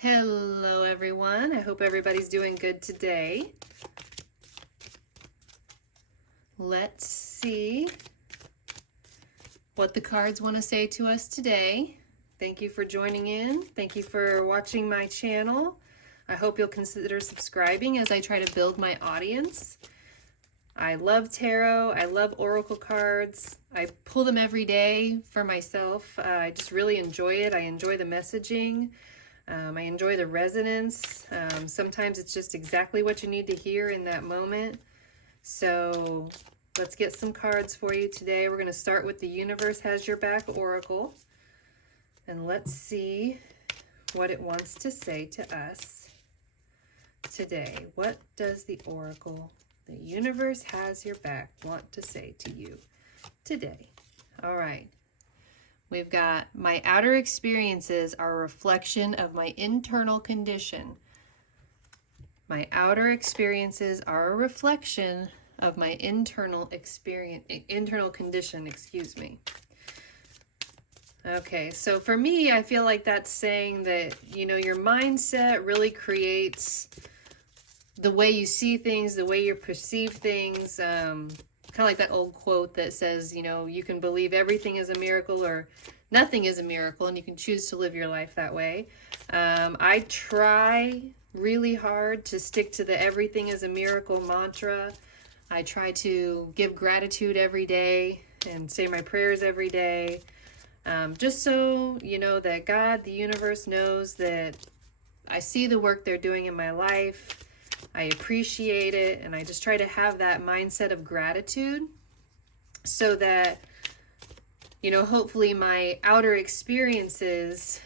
Hello everyone, I hope everybody's doing good today. Let's see what the cards want to say to us today. Thank you for joining in. Thank you for watching my channel. I hope you'll consider subscribing as I try to build my audience. I love tarot. I love oracle cards. I pull them every day for myself. I just really enjoy it. I enjoy the messaging. I enjoy the resonance. Sometimes it's just exactly what you need to hear in that moment. So let's get some cards for you today. We're going to start with the Universe Has Your Back Oracle. And let's see what it wants to say to us today. What does the Oracle, the Universe Has Your Back, want to say to you today? All right. We've got, my outer experiences are a reflection of my internal condition. My outer experiences are a reflection of my internal condition, excuse me. Okay, so for me, I feel like that's saying that, your mindset really creates the way you see things, the way you perceive things. Kind of like that old quote that says, you can believe everything is a miracle or nothing is a miracle, and you can choose to live your life that way. I try really hard to stick to the everything is a miracle mantra. I try to give gratitude every day and say my prayers every day. Just so, that God, the universe, knows that I see the work they're doing in my life. I appreciate it, and I just try to have that mindset of gratitude so that, hopefully my outer experiences,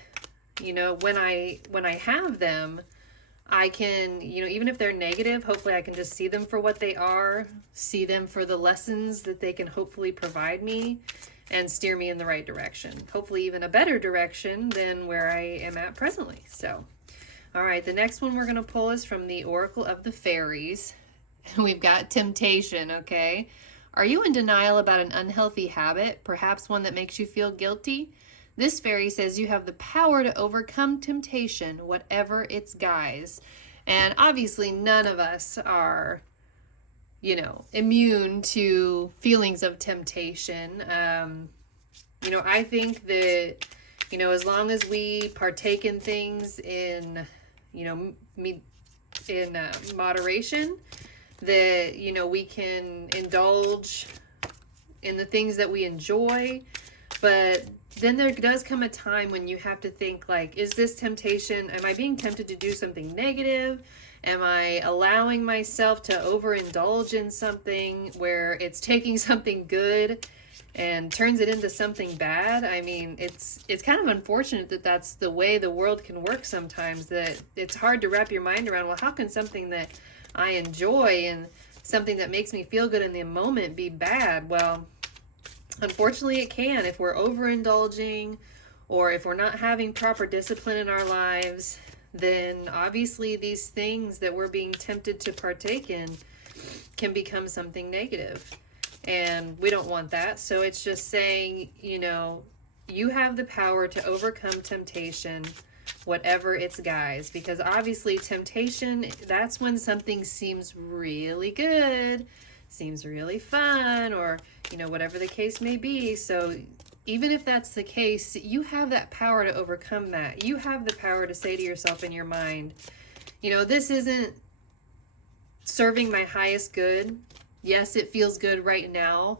when I have them, I can, even if they're negative, hopefully I can just see them for what they are, see them for the lessons that they can hopefully provide me and steer me in the right direction. Hopefully even a better direction than where I am at presently. So, all right, the next one we're going to pull is from the Oracle of the Fairies. And we've got temptation, okay? Are you in denial about an unhealthy habit, perhaps one that makes you feel guilty? This fairy says you have the power to overcome temptation, whatever its guise. And obviously none of us are, immune to feelings of temptation. I think that, as long as we partake in things in, moderation, that, we can indulge in the things that we enjoy. But then there does come a time when you have to think, like, is this temptation? Am I being tempted to do something negative? Am I allowing myself to overindulge in something where it's taking something good and turns it into something bad? I mean, it's kind of unfortunate that that's the way the world can work sometimes, that it's hard to wrap your mind around, well, how can something that I enjoy and something that makes me feel good in the moment be bad? Well, unfortunately it can. If we're overindulging or if we're not having proper discipline in our lives, then obviously these things that we're being tempted to partake in can become something negative. And we don't want that. So it's just saying, you have the power to overcome temptation, whatever its guise. Because obviously temptation, that's when something seems really good, seems really fun, or, whatever the case may be. So even if that's the case, you have that power to overcome that. You have the power to say to yourself in your mind, this isn't serving my highest good. Yes, it feels good right now,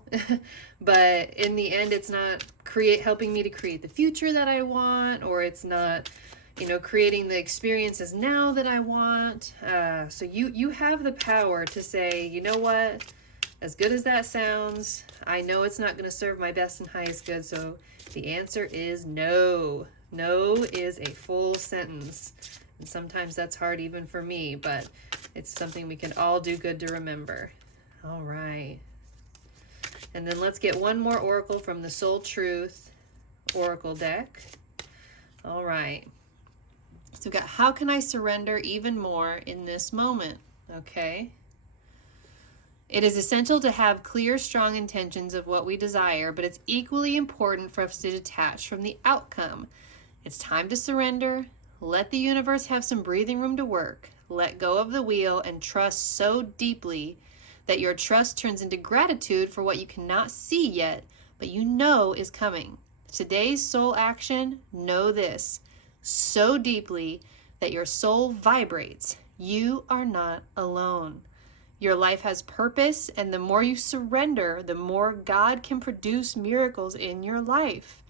but in the end, it's not helping me to create the future that I want, or it's not, creating the experiences now that I want. So you have the power to say, you know what, as good as that sounds, I know it's not going to serve my best and highest good. So the answer is no. No is a full sentence. And sometimes that's hard even for me, but it's something we can all do good to remember. All right. And then let's get one more oracle from the Soul Truth Oracle deck. All right. So we've got, how can I surrender even more in this moment? Okay. It is essential to have clear, strong intentions of what we desire, but it's equally important for us to detach from the outcome. It's time to surrender, Let the universe have some breathing room to work. Let go of the wheel and trust so deeply that your trust turns into gratitude for what you cannot see yet, but you know is coming. Today's soul action, know this so deeply that your soul vibrates. You are not alone. Your life has purpose, and the more you surrender, the more God can produce miracles in your life.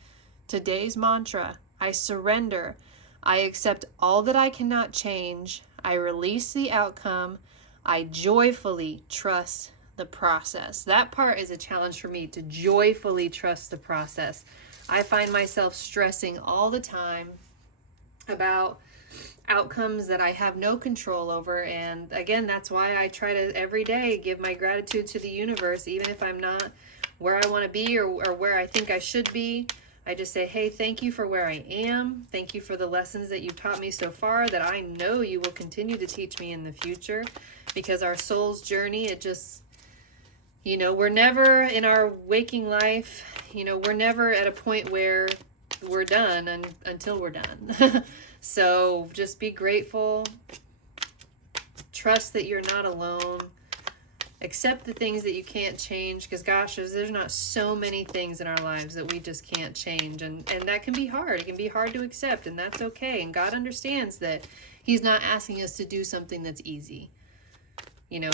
Today's mantra, I surrender. I accept all that I cannot change. I release the outcome. I joyfully trust the process. That part is a challenge for me, to joyfully trust the process. I find myself stressing all the time about outcomes that I have no control over. And again, that's why I try to every day give my gratitude to the universe, even if I'm not where I want to be or where I think I should be. I just say, hey, thank you for where I am. Thank you for the lessons that you've taught me so far, that I know you will continue to teach me in the future, because our soul's journey, it just, we're never in our waking life, we're never at a point where we're done until we're done. So just be grateful. Trust that you're not alone. Accept the things that you can't change, because gosh, there's not so many things in our lives that we just can't change, and that can be hard. It can be hard to accept, and that's okay. And God understands that He's not asking us to do something that's easy.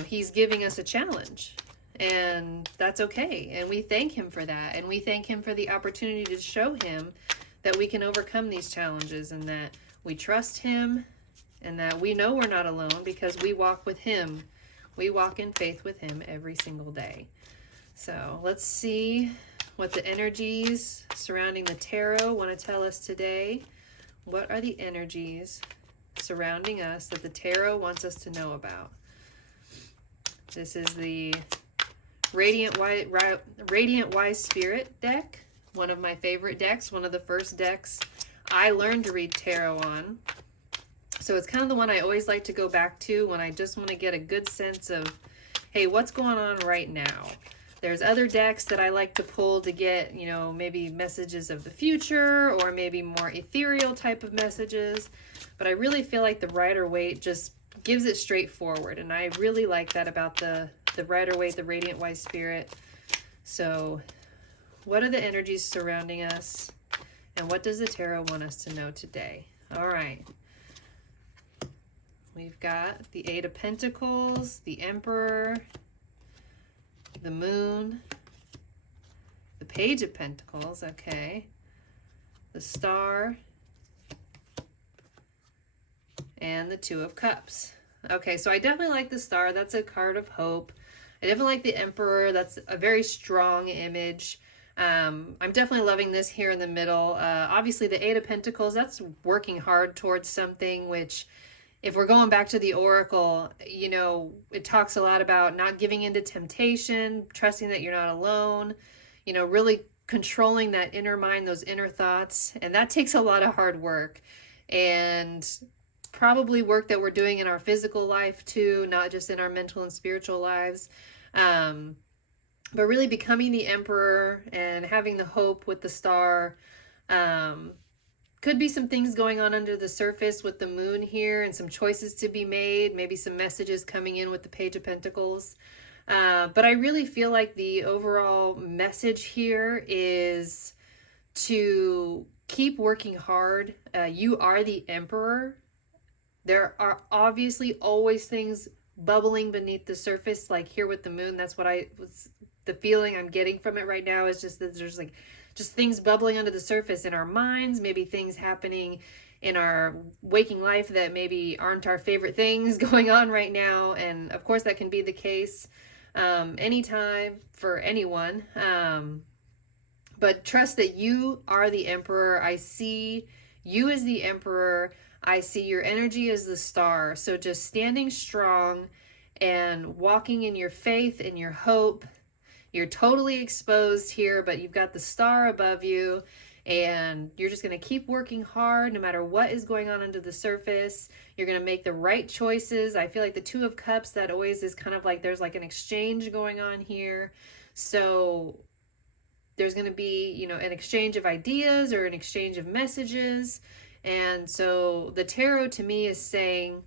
He's giving us a challenge, and that's okay. And we thank Him for that, and we thank Him for the opportunity to show Him that we can overcome these challenges, and that we trust Him, and that we know we're not alone because we walk with Him. We walk in faith with Him every single day. So let's see what the energies surrounding the tarot want to tell us today. What are the energies surrounding us that the tarot wants us to know about? This is the Radiant Wise Spirit deck, one of my favorite decks, one of the first decks I learned to read tarot on. So it's kind of the one I always like to go back to when I just want to get a good sense of, hey, what's going on right now? There's other decks that I like to pull to get, maybe messages of the future, or maybe more ethereal type of messages. But I really feel like the Rider-Waite just gives it straightforward. And I really like that about the Rider-Waite, the Radiant Wise Spirit. So what are the energies surrounding us? And what does the tarot want us to know today? All right. We've got the Eight of Pentacles, the Emperor, the Moon, the Page of Pentacles, okay, the Star, and the Two of Cups. Okay, so I definitely like the Star. That's a card of hope. I definitely like the Emperor. That's a very strong image. I'm definitely loving this here in the middle. Obviously, the Eight of Pentacles, that's working hard towards something, which, if we're going back to the Oracle, it talks a lot about not giving into temptation, trusting that you're not alone, really controlling that inner mind, those inner thoughts. And that takes a lot of hard work, and probably work that we're doing in our physical life too, not just in our mental and spiritual lives. But really becoming the Emperor and having the hope with the Star. Could be some things going on under the surface with the Moon here, and some choices to be made, maybe some messages coming in with the Page of Pentacles. But I really feel like the overall message here is to keep working hard. You are the Emperor. There are obviously always things bubbling beneath the surface, like here with the Moon. That's what the feeling I'm getting from it right now is just that there's just things bubbling under the surface in our minds, maybe things happening in our waking life that maybe aren't our favorite things going on right now. And of course that can be the case anytime for anyone. But trust that you are the Emperor. I see you as the Emperor. I see your energy as the Star. So just standing strong and walking in your faith and your hope. You're totally exposed here, but you've got the Star above you, and you're just going to keep working hard no matter what is going on under the surface. You're going to make the right choices. I feel like the Two of Cups, that always is kind of like there's like an exchange going on here. So there's going to be, an exchange of ideas or an exchange of messages. And so the tarot to me is saying,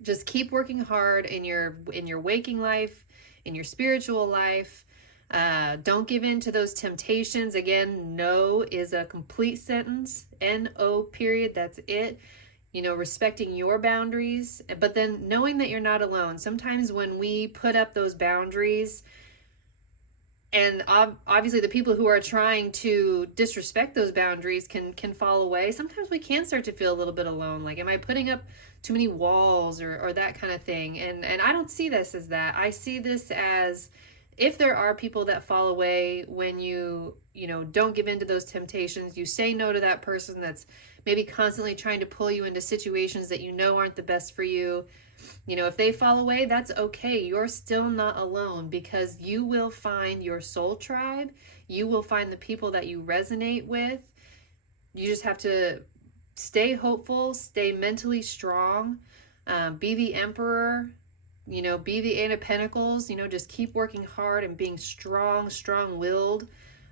just keep working hard in your waking life, in your spiritual life. Don't give in to those temptations. Again, no is a complete sentence. N-O period. That's it. You know, respecting your boundaries, but then knowing that you're not alone. Sometimes when we put up those boundaries, and obviously the people who are trying to disrespect those boundaries can fall away. Sometimes we can start to feel a little bit alone. Like, am I putting up too many walls or that kind of thing? And I don't see this as that. I see this as, if there are people that fall away when you know, don't give in to those temptations, you say no to that person that's maybe constantly trying to pull you into situations that you know aren't the best for you. You know, if they fall away, that's okay. You're still not alone, because you will find your soul tribe. You will find the people that you resonate with. You just have to stay hopeful, stay mentally strong, be the emperor, you know, be the Eight of Pentacles, you know, just keep working hard and being strong-willed.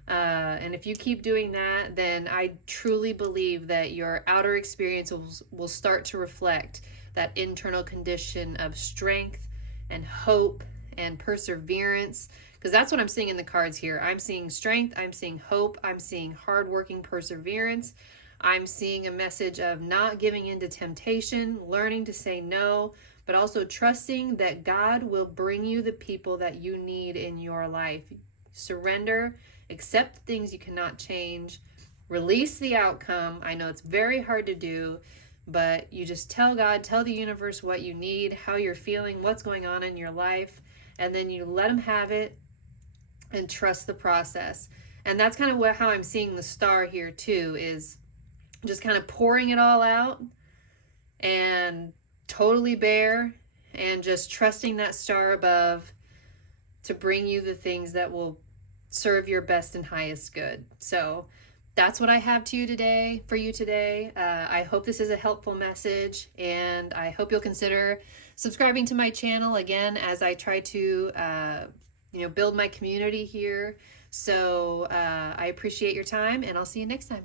And if you keep doing that, then I truly believe that your outer experiences will start to reflect that internal condition of strength and hope and perseverance, because that's what I'm seeing in the cards here. I'm seeing strength, I'm seeing hope, I'm seeing hardworking perseverance. I'm seeing a message of not giving in to temptation, learning to say no, but also trusting that God will bring you the people that you need in your life. Surrender, accept the things you cannot change, release the outcome. I know it's very hard to do, but you just tell God, tell the universe what you need, how you're feeling, what's going on in your life, and then you let him have it and trust the process. And that's kind of how I'm seeing the star here too, is just kind of pouring it all out and totally bare, and just trusting that star above to bring you the things that will serve your best and highest good. So that's what I have for you today. I hope this is a helpful message, and I hope you'll consider subscribing to my channel again as I try to build my community here. So I appreciate your time, and I'll see you next time.